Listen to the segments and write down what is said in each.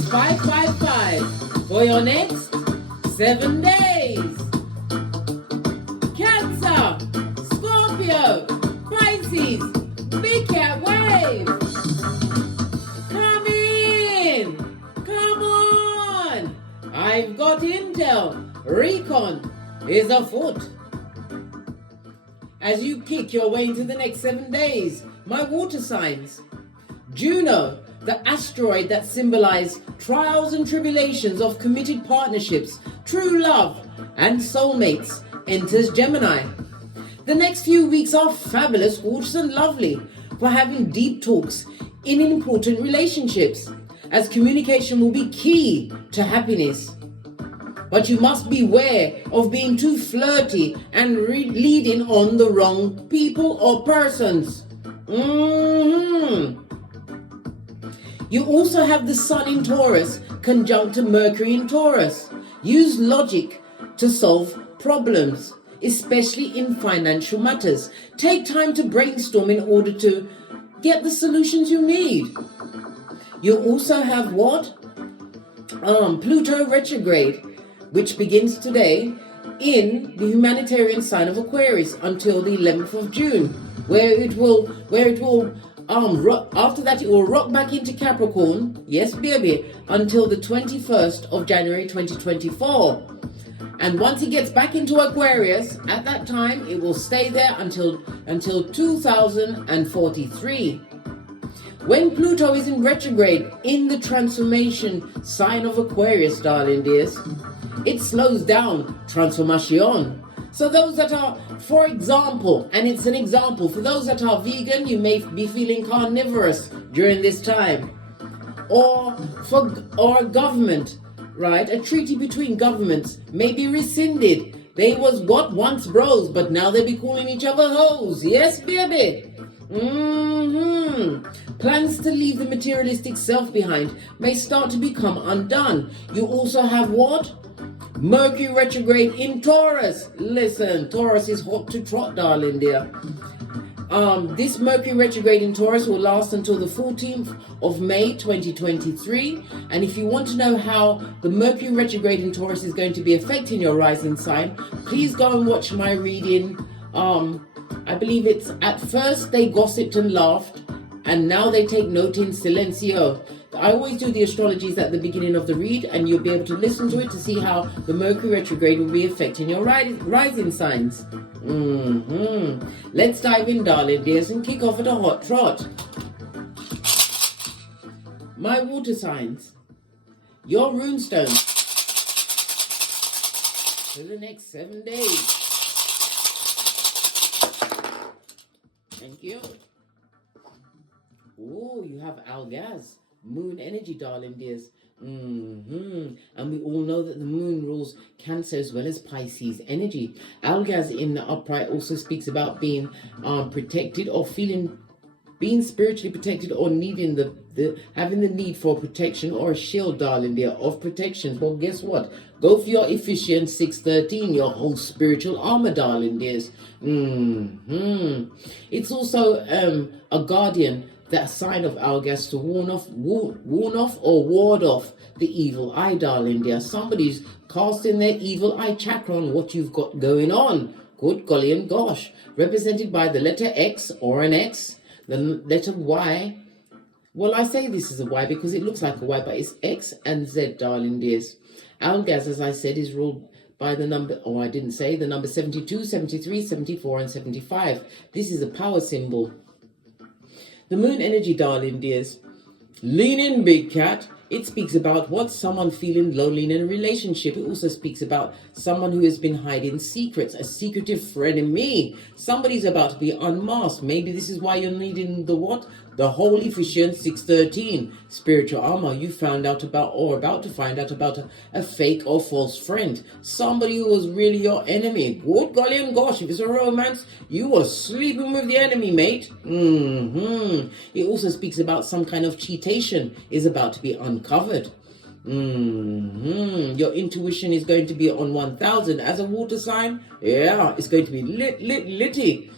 is 555 for your next 7 days. Cancer, Scorpio, Pisces, Big Cat Wave. Come in. Come on. I've got intel. Recon is afoot. As you kick your way into the next 7 days, my water signs. Juno, the asteroid that symbolizes trials and tribulations of committed partnerships, true love, and soulmates, enters Gemini. The next few weeks are fabulous, gorgeous, and lovely for having deep talks in important relationships, as communication will be key to happiness. But you must beware of being too flirty and leading on the wrong people or persons. You also have the Sun in Taurus conjunct to Mercury in Taurus. Use logic to solve problems, especially in financial matters. Take time to brainstorm in order to get the solutions you need. You also have what? Pluto retrograde, which begins today in the humanitarian sign of Aquarius until the 11th of June, where it will after that it will rock back into Capricorn, yes baby, until the 21st of January 2024. And once it gets back into Aquarius, at that time it will stay there until 2043. When Pluto is in retrograde in the transformation sign of Aquarius, darling dears, it slows down transformation. So those that are, for example, and it's an example, for those that are vegan, you may be feeling carnivorous during this time. Or government, right? A treaty between governments may be rescinded. They was what? Once bros, but now they be calling each other hoes. Yes, baby. Plans to leave the materialistic self behind may start to become undone. You also have what? Mercury retrograde in Taurus. Listen, Taurus is hot to trot, darling dear. This Mercury retrograde in Taurus will last until the 14th of May 2023. And if you want to know how the Mercury retrograde in Taurus is going to be affecting your rising sign, please go and watch my reading. I believe it's At First They Gossiped and Laughed, and Now They Take Note in Silencio. I always do the astrologies at the beginning of the read, and you'll be able to listen to it to see how the Mercury retrograde will be affecting your rising signs. Let's dive in, darling dears, and kick off at a hot trot. My water signs. Your runestone for the next 7 days. Thank you. Oh, you have Algaz. Moon energy, darling dears. And we all know that the moon rules Cancer as well as Pisces energy. Algaz in the upright also speaks about being protected or being spiritually protected, or needing having the need for protection or a shield, darling dear, of protections. Well, guess what? Go for your Ephesians 6:13, your whole spiritual armor, darling dears. It's also a guardian, that sign of Algaz, to warn off or ward off the evil eye, darling dear. Somebody's casting their evil eye chakra on what you've got going on. Good golly and gosh. Represented by the letter X or an X, the letter Y. Well, I say this is a Y because it looks like a Y, but it's X and Z, darling dears. Algaz, as I said, is ruled by the number, or I didn't say, the number 72, 73, 74, and 75. This is a power symbol. The moon energy, darling dears. Lean in, big cat. It speaks about what? Someone feeling lonely in a relationship. It also speaks about someone who has been hiding secrets, a secretive frenemy. Somebody's about to be unmasked. Maybe this is why you're needing the what? The whole Ephesians 6:13 spiritual armor. You found out about, or about to find out about, a fake or false friend. Somebody who was really your enemy. Good golly and gosh, if it's a romance, you were sleeping with the enemy, mate. It also speaks about some kind of cheatation is about to be uncovered. Your intuition is going to be on 1000 as a water sign. Yeah, it's going to be litty.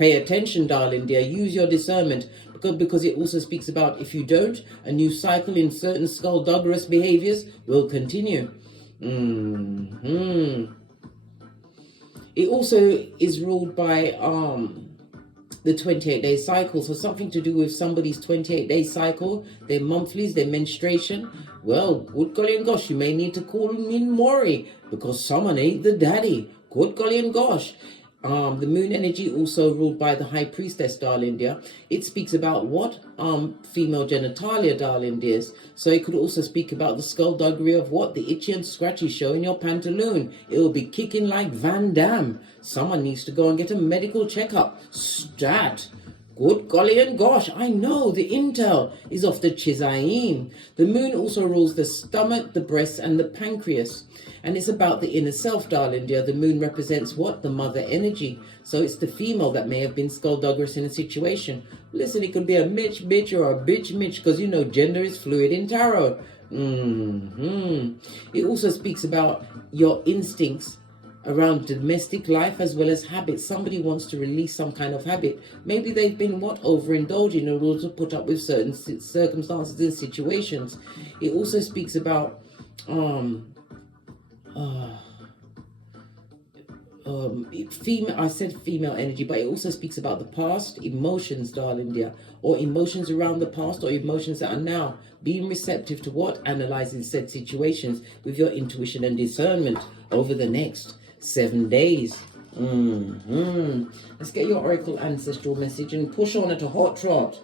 Pay attention, darling dear. Use your discernment, because it also speaks about if you don't, a new cycle in certain skullduggerous behaviors will continue. It also is ruled by the 28-day cycle. So something to do with somebody's 28-day cycle, their monthlies, their menstruation. Well, good golly and gosh, you may need to call in Maury because someone ain't the daddy. Good golly and gosh. The moon energy also ruled by the high priestess, darling dear. It speaks about what? Female genitalia, darling dears. So it could also speak about the skullduggery of what? The itchy and scratchy show in your pantaloon. It will be kicking like Van Damme. Someone needs to go and get a medical checkup. Stat. Good golly and gosh, I know the intel is of the Chizaim. The moon also rules the stomach, the breast, and the pancreas. And it's about the inner self, darling dear. The moon represents what? The mother energy. So it's the female that may have been skullduggerous in a situation. Listen, it could be a Mitch bitch or a bitch Mitch, because you know gender is fluid in tarot. It also speaks about your instincts around domestic life as well as habits. Somebody wants to release some kind of habit. Maybe they've been overindulging in order to put up with certain circumstances and situations. It also speaks about female. I said female energy, but it also speaks about the past, emotions, darling dear, or emotions around the past, or emotions that are now. Being receptive to what? Analyzing said situations with your intuition and discernment over the next 7 days. Let's get your oracle ancestral message and push on at a hot trot.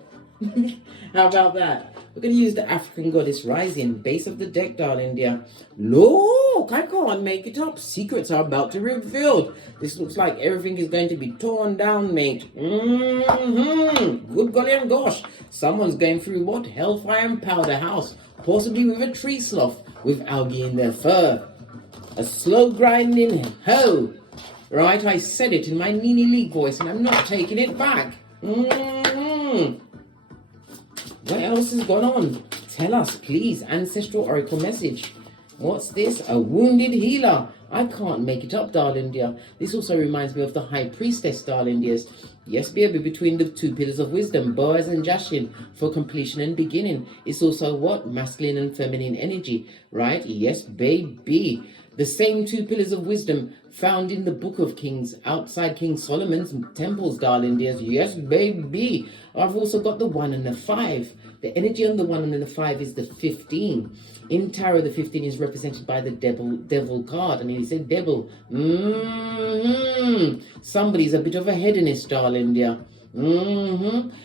How about that? We're going to use the African goddess rising, base of the deck, darling dear. Look, I can't make it up. Secrets are about to be revealed. This looks like everything is going to be torn down, mate. Good golly and gosh. Someone's going through what? Hellfire and powder house. Possibly with a tree sloth with algae in their fur. A slow grinding hoe. Right, I said it in my Nini League voice and I'm not taking it back. What else has gone on? Tell us, please. Ancestral oracle message. What's this? A wounded healer. I can't make it up, darling dear. This also reminds me of the high priestess, darling dears. Yes, baby, between the two pillars of wisdom, Boaz and Jashin, for completion and beginning. It's also what? Masculine and feminine energy, right? Yes, baby. The same two pillars of wisdom found in the Book of Kings, outside King Solomon's temples, darling dears. Yes, baby. I've also got the 1 and the 5. The energy on the 1 and the 5 is the 15. In tarot, the 15 is represented by the devil card. And he said, devil. Somebody's a bit of a hedonist, darling dear.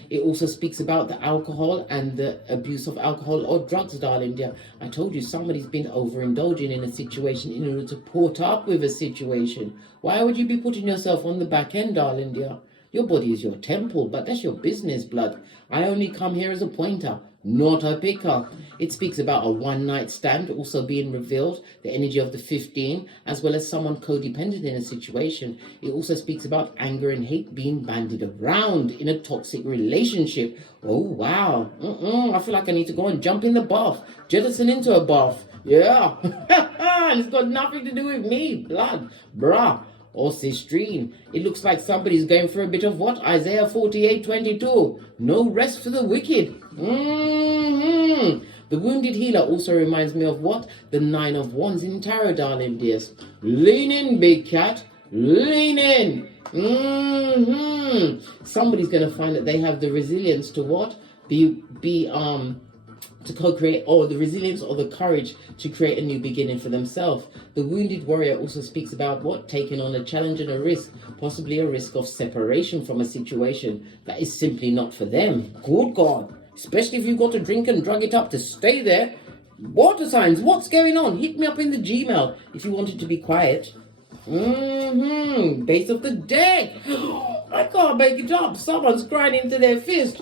It also speaks about the alcohol and the abuse of alcohol or drugs, darling dear. I told you somebody's been overindulging in a situation in order to put up with a situation. Why would you be putting yourself on the back end, darling dear? Your body is your temple, but that's your business, blood. I only come here as a pointer, not a picker. It speaks about a one-night stand also being revealed, the energy of the 15, as well as someone codependent in a situation. It also speaks about anger and hate being bandied around in a toxic relationship. Oh, wow. I feel like I need to go and jump in the bath, jettison into a bath. Yeah. It's got nothing to do with me, blood, bruh. Or Sistrine. It looks like somebody's going for a bit of what? Isaiah 48:22. No rest for the wicked. The wounded healer also reminds me of what? The 9 of Wands in tarot, darling dears. Lean in, big cat. Lean in. Somebody's going to find that they have the resilience to what? To co-create, or the resilience or the courage to create a new beginning for themselves. The wounded warrior also speaks about what? Taking on a challenge and a risk, possibly a risk of separation from a situation that is simply not for them. Good God. Especially if you've got to drink and drug it up to stay there. Water signs, what's going on? Hit me up in the Gmail if you want it to be quiet. Base of the deck. I can't make it up. Someone's crying into their fist.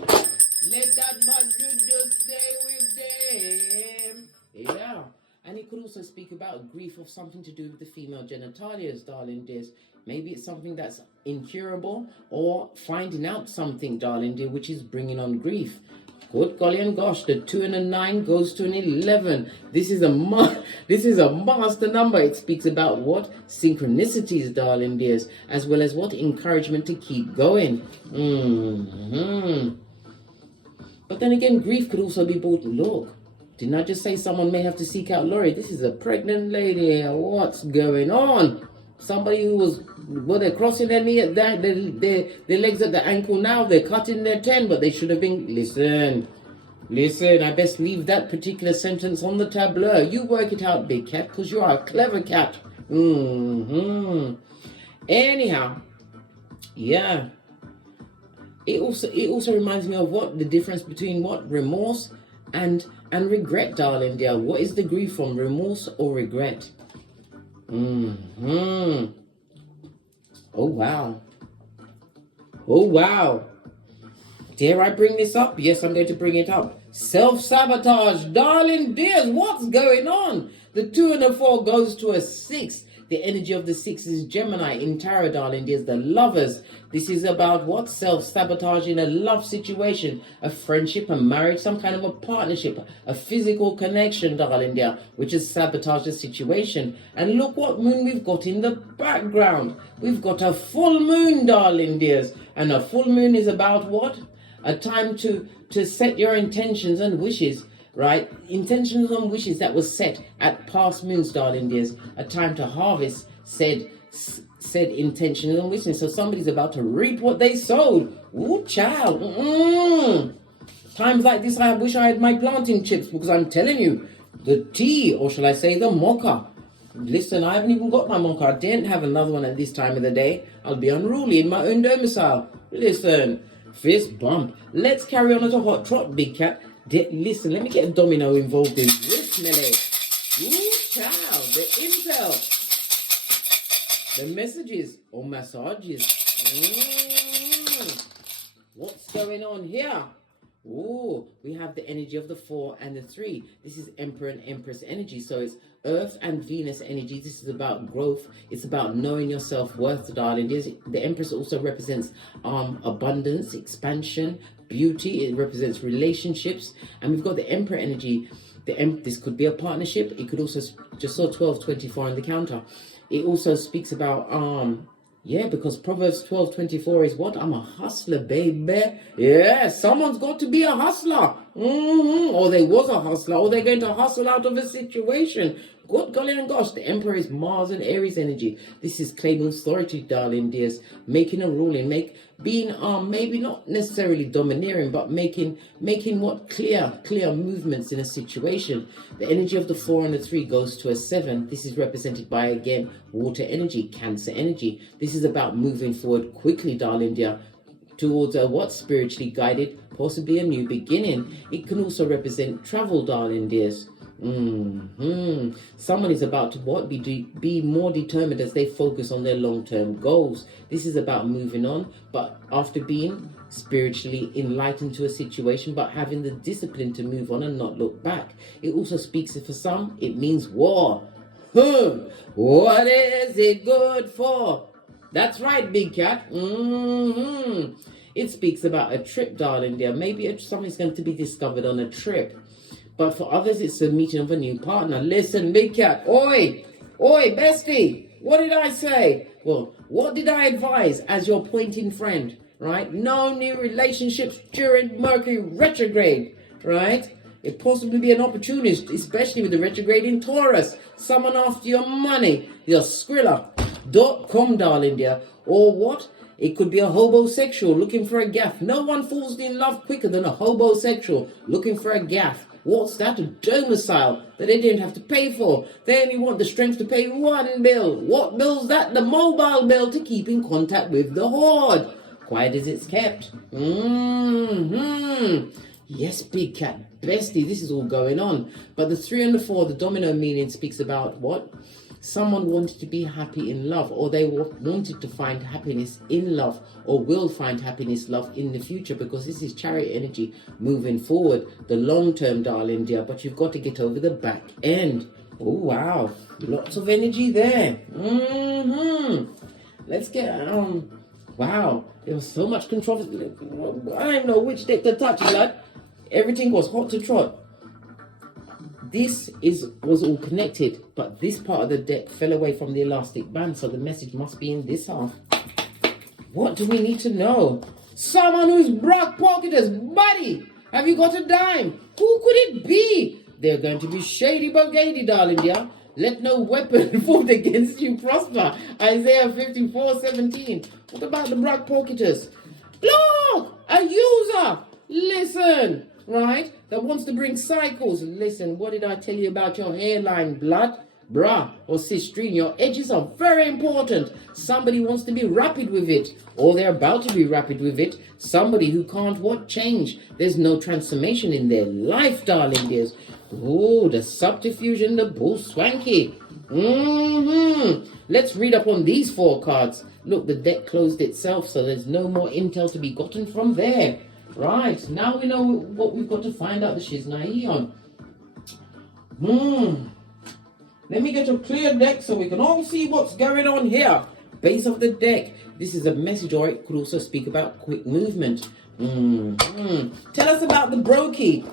Let that man just stay with them. Yeah. And it could also speak about grief of something to do with the female genitalias, darling dears. Maybe it's something that's incurable, or finding out something, darling dear, which is bringing on grief. Good golly and gosh, the 2 and a 9 goes to an 11. This is a master number. It speaks about what? Synchronicities, darling dears, as well as what? Encouragement to keep going. But then again, grief could also be brought. Look, didn't I just say someone may have to seek out Laurie? This is a pregnant lady. What's going on? Somebody who was, well, they're crossing their knee at that, their legs at the ankle now. They're cutting their 10, but they should have been. Listen, I best leave that particular sentence on the tableau. You work it out, big cat, because you are a clever cat. Anyhow, yeah. It also reminds me of what the difference between what remorse and regret, darling dear. What is the grief from, remorse or regret? Oh wow. Dare I bring this up? Yes, I'm going to bring it up. Self-sabotage, darling dears. What's going on? The 2 and the 4 goes to a 6. The energy of the 6 is Gemini in tarot, darling dears, the lovers. This is about what? Self-sabotage in a love situation, a friendship, a marriage, some kind of a partnership, a physical connection, darling dear, which has sabotaged the situation. And look what moon we've got in the background. We've got a full moon, darling dears. And a full moon is about what? A time to set your intentions and wishes. Right? Intentions and wishes that was set at past moons, darling dears. A time to harvest said intentions and wishes. So somebody's about to reap what they sowed. Ooh, child. Times like this, I wish I had my planting chips, because I'm telling you, the tea, or shall I say the mocha. Listen, I haven't even got my mocha. I didn't have another one at this time of the day. I'll be unruly in my own domicile. Listen, fist bump. Let's carry on at a hot trot, big cat. Listen, let me get a domino involved in this, Nelly. Ooh, child, the intel, the messages or massages. What's going on here? Oh, we have the energy of the 4 and the 3. This is Emperor and Empress energy. So it's Earth and Venus energy. This is about growth. It's about knowing your self-worth, darling. The Empress also represents abundance, expansion, beauty. It represents relationships. And we've got the Emperor energy. This could be a partnership. It could also, just saw 1224 on the counter. It also speaks about because Proverbs 12:24 is what? I'm a hustler, baby. Yeah, someone's got to be a hustler. Or they was a hustler, or they're going to hustle out of a situation. Good golly and gosh, the Emperor is Mars and Aries energy. This is claiming authority, darling dears. Making a ruling, being maybe not necessarily domineering, but making what clear movements in a situation. The energy of the 4 and the 3 goes to a 7. This is represented by, again, water energy, Cancer energy. This is about moving forward quickly, darling dear, towards what? Spiritually guided, possibly a new beginning. It can also represent travel, darling dears. Someone is about to what? Be more determined as they focus on their long-term goals. This is about moving on, but after being spiritually enlightened to a situation, but having the discipline to move on and not look back. It also speaks, for some, it means war. What is it good for? That's right, big cat. It speaks about a trip, darling dear. Maybe something's going to be discovered on a trip. But for others, it's the meeting of a new partner. Listen, big cat. Oi, bestie. What did I say? Well, what did I advise as your pointing friend? Right? No new relationships during Mercury retrograde. Right? It possibly be an opportunist, especially with the retrograde in Taurus. Someone after your money. Your Skrilla.com, darling dear. Or what? It could be a hobosexual looking for a gaff. No one falls in love quicker than a hobosexual looking for a gaff. What's that? A domicile that they didn't have to pay for. They only want the strength to pay one bill. What bill's that? The mobile bill to keep in contact with the horde. Quiet as it's kept. Yes, big cat, bestie, this is all going on. But the 3 and the 4, the domino meaning speaks about what? Someone wanted to be happy in love, or they wanted to find happiness in love, or will find happiness, love in the future, because this is chariot energy moving forward, the long term, darling dear. But you've got to get over the back end. Oh wow, lots of energy there. Let's get wow, there was so much controversy. I don't know which deck to touch, blood. everything was hot to trot. This was all connected, but this part of the deck fell away from the elastic band, so the message must be in this half. What do we need to know? Someone who's pickpocketers, buddy. Have you got a dime? Who could it be? They're going to be shady bugady, darling dear. Let no weapon formed against you prosper. Isaiah 54:17. What about the pickpocketers? Look, a user. Listen, right? That wants to bring cycles. Listen, what did I tell you about your hairline, blood? Bra or cistrine, your edges are very important. Somebody wants to be rapid with it, or they're about to be rapid with it. Somebody who can't change. There's no transformation in their life, darling dears. Oh, the subterfuge and the bull swanky. Let's read up on these 4 cards. Look, the deck closed itself, so there's no more intel to be gotten from there. Right, now we know what we've got to find out the Shiznai on. Let me get a clear deck so we can all see what's going on here. Base of the deck. This is a message, or it could also speak about quick movement. Tell us about the brokey.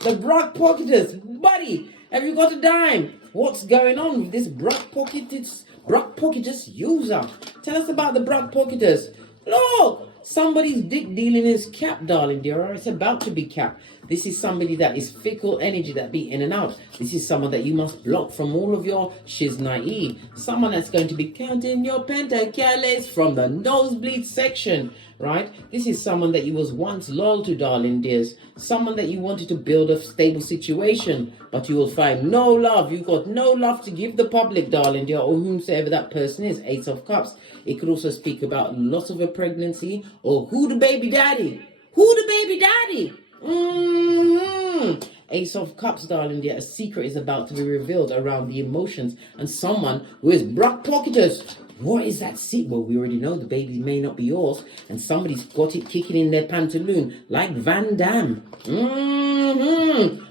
The pickpocketers. Buddy, have you got a dime? What's going on with this pickpocketers user? Tell us about the pickpocketers. Look, somebody's dick dealing is capped, darling dear, or it's about to be capped. This is somebody that is fickle energy, that be in and out. This is someone that you must block from all of your shiznai. Someone that's going to be counting your pentacles from the nosebleed section, right? This is someone that you was once loyal to, darling dears. Someone that you wanted to build a stable situation, but you will find no love. You've got no love to give the public, darling dear, or whomsoever that person is. Ace of Cups. It could also speak about loss of a pregnancy, or who the baby daddy? Who the baby daddy? Ace of Cups, darling dear. A secret is about to be revealed around the emotions and someone who is pickpocketers. What is that secret? Well, we already know the baby may not be yours, and somebody's got it kicking in their pantaloon like Van Damme.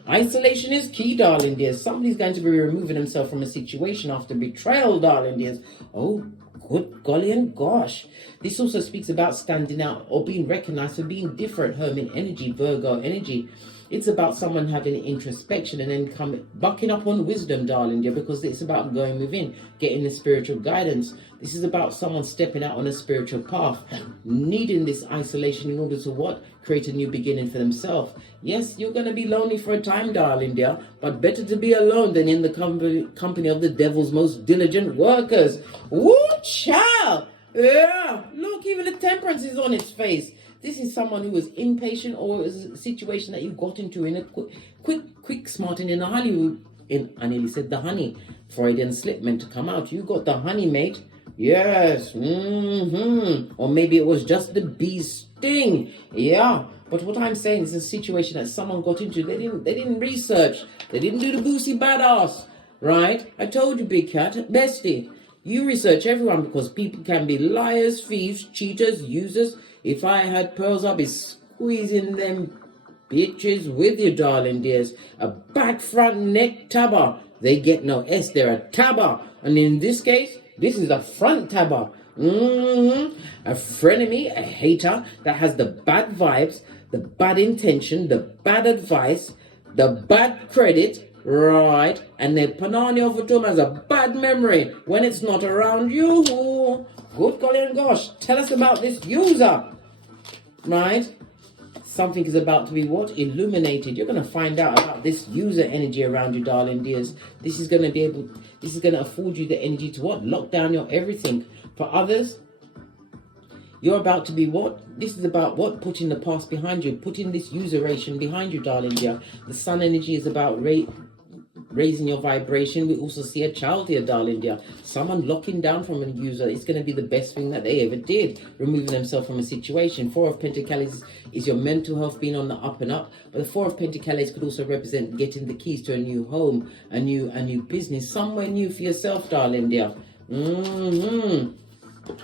Isolation is key, darling dears. Somebody's going to be removing himself from a situation after betrayal, darling dears. Oh, good golly and gosh. This also speaks about standing out or being recognized for being different. Hermit energy, Virgo energy. It's about someone having introspection and then bucking up on wisdom, darling dear, because it's about going within, getting the spiritual guidance. This is about someone stepping out on a spiritual path, needing this isolation in order to what? Create a new beginning for themselves. Yes, you're going to be lonely for a time, darling dear, but better to be alone than in the company of the devil's most diligent workers. Woo, child! Yeah, look, even the temperance is on its face. This is someone who was impatient, or is a situation that you got into in a quick smarting in a Hollywood. I nearly said the honey. Freudian slip meant to come out. You got the honey, mate. Yes. Or maybe it was just the bee's sting. Yeah. But what I'm saying is a situation that someone got into. They didn't research. They didn't do the boosie badass. Right? I told you, big cat. Bestie. You research everyone, because people can be liars, thieves, cheaters, users. If I had pearls, I'd be squeezing them bitches with you, darling dears. A back front neck tabber. They get no S, they're a tabber. And in this case, this is a front tabber. A frenemy, a hater that has the bad vibes, the bad intention, the bad advice, the bad credit. Right, and they panani over to him as a bad memory when it's not around you. Good golly and gosh, tell us about this user. Right, something is about to be what? Illuminated. You're going to find out about this user energy around you, darling dears. This is going to afford you the energy to what? Lock down your everything. For others, you're about to be what? This is about what? Putting the past behind you, putting this usuration behind you, darling dear. The sun energy is about raising your vibration. We also see a child here, darling dear. Someone locking down from a user. It's going to be the best thing that they ever did, removing themselves from a situation. 4 of Pentacles is your mental health being on the up and up. But the 4 of Pentacles could also represent getting the keys to a new home, a new business, somewhere new for yourself, darling dear.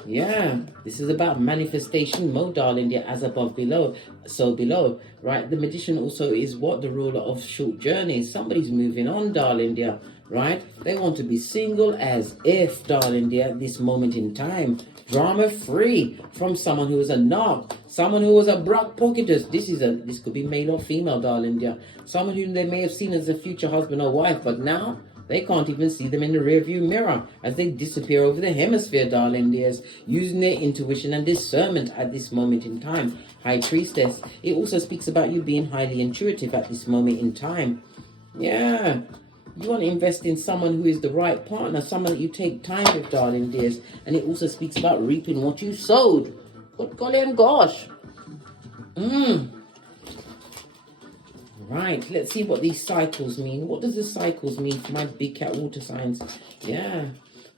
Yeah, this is about manifestation mode, darling dear, as above, below, so below, right? The magician also is what? The ruler of short journeys. Somebody's moving on, darling dear, right? They want to be single as if, darling dear, at this moment in time. Drama free from someone who is a narc, someone who was a brock pocketer. This could be male or female, darling dear. Someone who they may have seen as a future husband or wife, but now they can't even see them in the rearview mirror as they disappear over the hemisphere, darling dears, using their intuition and discernment at this moment in time. High Priestess. It also speaks about you being highly intuitive at this moment in time. Yeah. You want to invest in someone who is the right partner, someone that you take time with, darling dears. And it also speaks about reaping what you sowed. Good golly and gosh. Right, let's see what these cycles mean. What does the cycles mean for my big cat water signs? Yeah,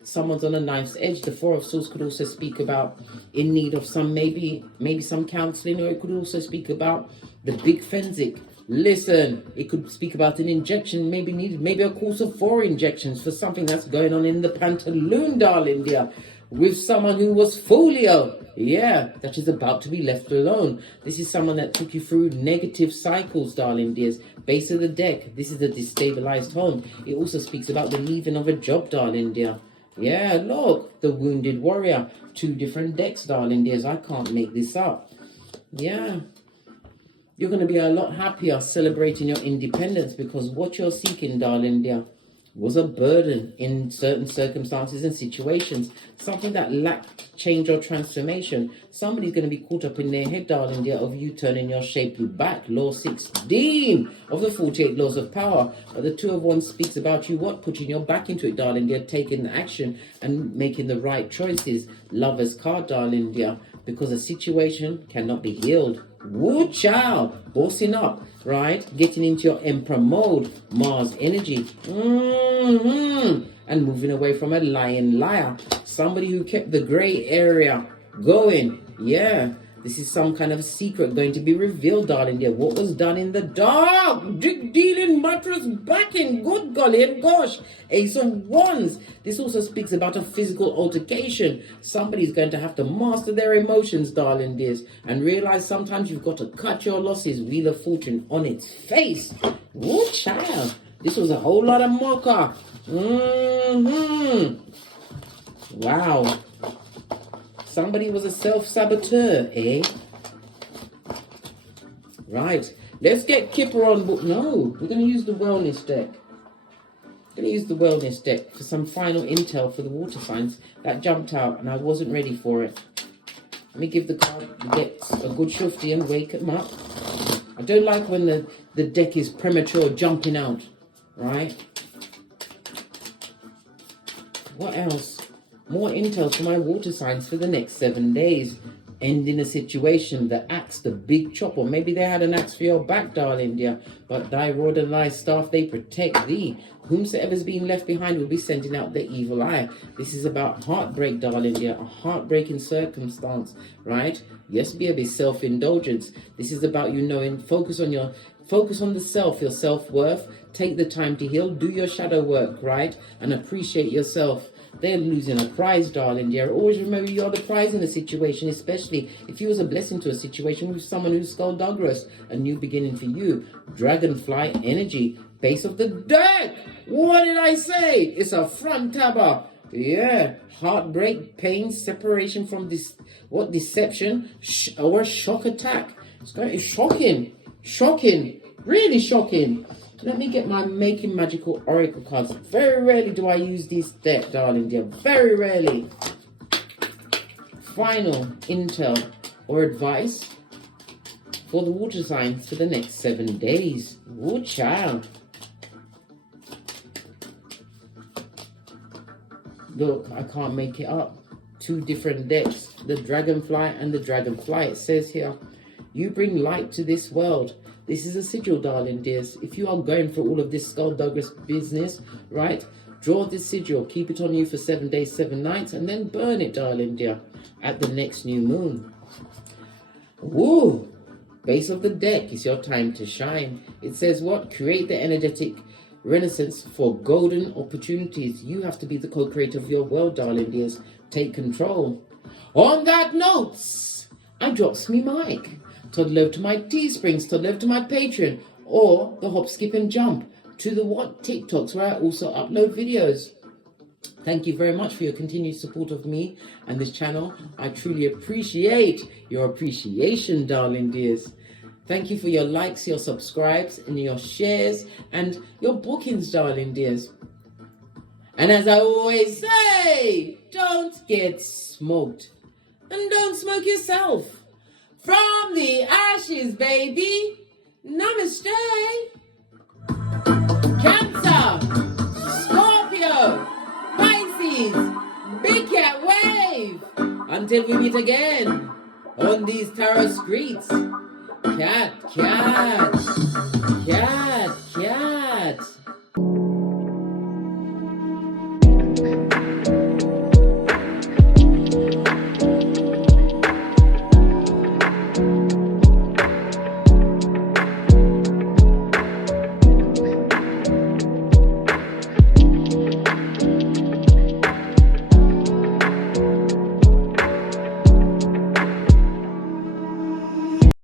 someone's on a knife's edge. The Four of Swords could also speak about in need of some, maybe some counseling, or it could also speak about the big fensic. Listen, it could speak about an injection, maybe a course of 4 injections for something that's going on in the pantaloon, darling dear, with someone who was folio. Yeah, that is about to be left alone. This is someone that took you through negative cycles, darling dears. Base of the deck, this is a destabilized home. It also speaks about the leaving of a job, darling dear. Yeah, look, the wounded warrior. 2 different decks, darling dears. I can't make this up. Yeah. You're going to be a lot happier celebrating your independence, because what you're seeking, darling dear, was a burden in certain circumstances and situations. Something that lacked change or transformation. Somebody's going to be caught up in their head, darling dear, of you turning your shapely back. Law 16 of the 48 laws of power. But the 2 of Wands speaks about you, what? Putting your back into it, darling dear. Taking action and making the right choices. Lover's card, darling dear. Because a situation cannot be healed. Woo child, bossing up, right? Getting into your Emperor mode, Mars energy, and moving away from a lying liar. Somebody who kept the gray area going. Yeah, this is some kind of secret going to be revealed, darling dear. What was done in the dark? Dick dealing mattress backing. Good golly and gosh. Ace of Wands. This also speaks about a physical altercation. Somebody's going to have to master their emotions, darling dears, and realize sometimes you've got to cut your losses. Wheel of Fortune on its face. Woo child. This was a whole lot of mocha. Wow. Somebody was a self-saboteur, eh? Right. Let's get Kipper on board. No, we're going to use the wellness deck. Going to use the wellness deck for some final intel for the water signs. That jumped out and I wasn't ready for it. Let me give the card the decks a good shufty and wake them up. I don't like when the deck is premature jumping out. Right? What else? More intel for my water signs for the next 7 days. Ending a situation, the axe, the big chop, or maybe they had an axe for your back, darling dear. But thy rod and thy staff, they protect thee. Whomsoever's been left behind will be sending out the evil eye. This is about heartbreak, darling dear, a heartbreaking circumstance, right? Yes, be a bit self-indulgence. This is about you knowing, focus on the self, your self-worth. Take the time to heal, do your shadow work, right? And appreciate yourself. They're losing a prize, darling dear. Always remember you're the prize in a situation, especially if you was a blessing to a situation with someone who's skullduggerous. A new beginning for you. Dragonfly energy. Base of the deck. What did I say? It's a front tabber. Yeah. Heartbreak, pain, separation from this, deception, or shock attack. It's shocking. Shocking. Really shocking. Let me get my Making Magical Oracle cards. Very rarely do I use this deck, darling dear. Very rarely. Final intel or advice for the water signs for the next 7 days. Oh, child. Look, I can't make it up. 2 different decks. The Dragonfly and the Dragonfly. It says here, you bring light to this world. This is a sigil, darling dears. If you are going for all of this skullduggerous business, right, draw this sigil, keep it on you for 7 days, 7 nights, and then burn it, darling dear, at the next new moon. Woo! Base of the deck is your time to shine. It says what? Create the energetic renaissance for golden opportunities. You have to be the co-creator of your world, darling dears. Take control. On that note, I drops me mic. Toddle over to my Teesprings, toddle over to my Patreon, or the hop, skip and jump to the TikToks where I also upload videos. Thank you very much for your continued support of me and this channel. I truly appreciate your appreciation, darling dears. Thank you for your likes, your subscribes, and your shares, and your bookings, darling dears. And as I always say, don't get smoked. And don't smoke yourself. From the ashes, baby. Namaste. Cancer, Scorpio, Pisces, Big Cat Wave. Until we meet again on these tarot streets. Cat, cat, cat, cat.